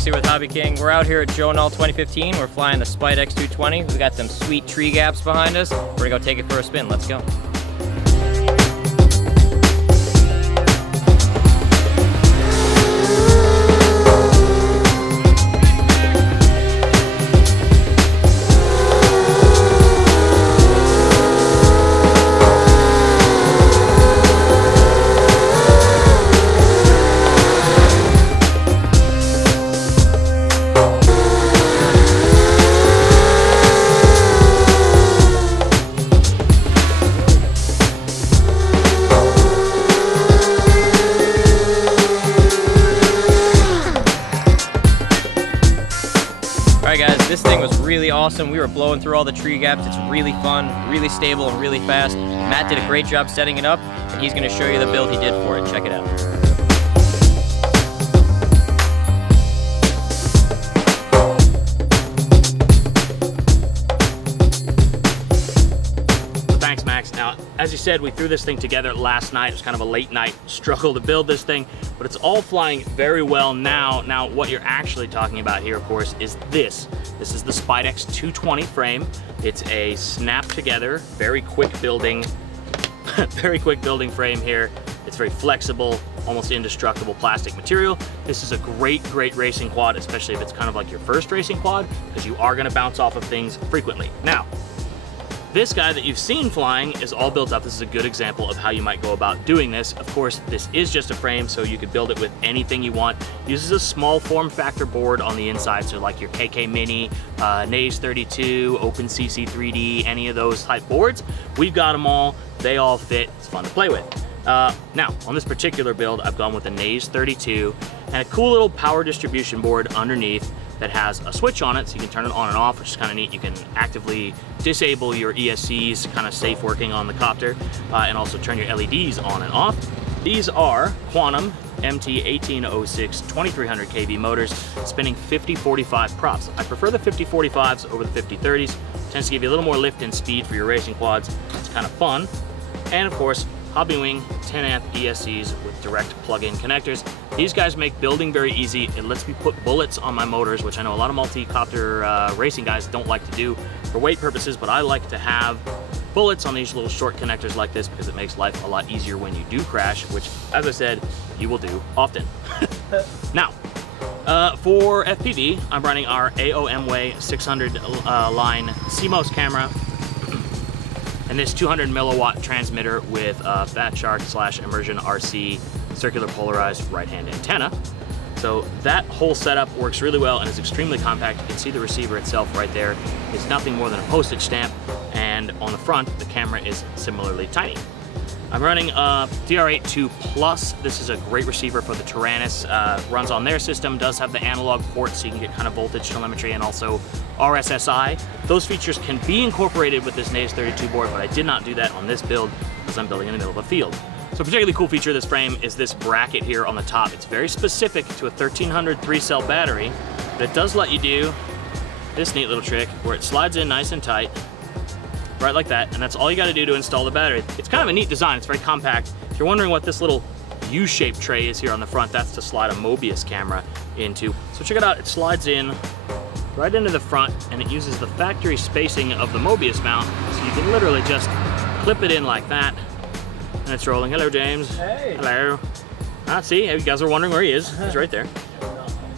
Max here with Hobby King. We're out here at Joe Null 2015. We're flying the Spydex 220. We've got some sweet tree gaps behind us. We're gonna go take it for a spin. Let's go. Alright guys, this thing was really awesome. We were blowing through all the tree gaps. It's really fun, really stable, and really fast. Matt did a great job setting it up, and he's going to show you the build he did for it. Check it out. Thanks, Max. Now, as you said, we threw this thing together last night. It was kind of a late night struggle to build this thing, but it's all flying very well now. Now, what you're actually talking about here, of course, is this. This is the Spydex 220 frame. It's a snap together, very quick building frame here. It's very flexible, almost indestructible plastic material. This is a great racing quad, especially if it's kind of like your first racing quad, because you are gonna bounce off of things frequently. Now, this guy that you've seen flying is all built up. This is a good example of how you might go about doing this. Of course, this is just a frame, so you could build it with anything you want. It uses a small form factor board on the inside, so like your KK Mini, Naze 32, OpenCC 3D, any of those type boards. We've got them all. They all fit. It's fun to play with. Now, on this particular build, I've gone with a Naze 32 and a cool little power distribution board underneath that has a switch on it, so you can turn it on and off, which is kind of neat. You can actively disable your ESCs, kind of safe working on the copter, and also turn your LEDs on and off. These are Quantum MT1806 2300 kV motors, spinning 50-45 props. I prefer the 50-45s over the 50-30s. Tends to give you a little more lift and speed for your racing quads. It's kind of fun. And of course, Hobbywing 10 amp ESCs with direct plug-in connectors. These guys make building very easy. It lets me put bullets on my motors, which I know a lot of multi-copter racing guys don't like to do for weight purposes, but I like to have bullets on these little short connectors like this because it makes life a lot easier when you do crash, which, as I said, you will do often. Now, for FPV, I'm running our AOMway 600 line CMOS camera and this 200 milliwatt transmitter with Fat Shark / Immersion RC circular polarized right-hand antenna. So that whole setup works really well and is extremely compact. You can see the receiver itself right there. It's nothing more than a postage stamp, and on the front, the camera is similarly tiny. I'm running a DR8 II Plus. This is a great receiver for the Taranis. Runs on their system, does have the analog port, so you can get kind of voltage telemetry and also RSSI. Those features can be incorporated with this Naze 32 board, but I did not do that on this build because I'm building in the middle of a field. So a particularly cool feature of this frame is this bracket here on the top. It's very specific to a 1300 3-cell battery, but it does let you do this neat little trick where it slides in nice and tight, right like that, and that's all you gotta do to install the battery. It's kind of a neat design, it's very compact. If you're wondering what this little U-shaped tray is here on the front, that's to slide a Mobius camera into. So check it out, it slides in right into the front, and it uses the factory spacing of the Mobius mount, so you can literally just clip it in like that, and it's rolling. Hello, James. Hey. Hello. See, you guys are wondering where he is. He's right there.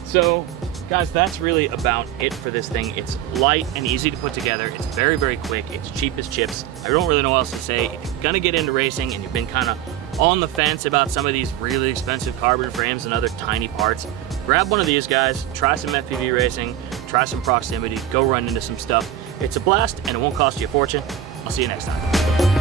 So, guys, that's really about it for this thing. It's light and easy to put together. It's very quick. It's cheap as chips. I don't really know what else to say. If you're gonna get into racing and you've been kind of on the fence about some of these really expensive carbon frames and other tiny parts, grab one of these guys, try some FPV racing, try some proximity, go run into some stuff. It's a blast and it won't cost you a fortune. I'll see you next time.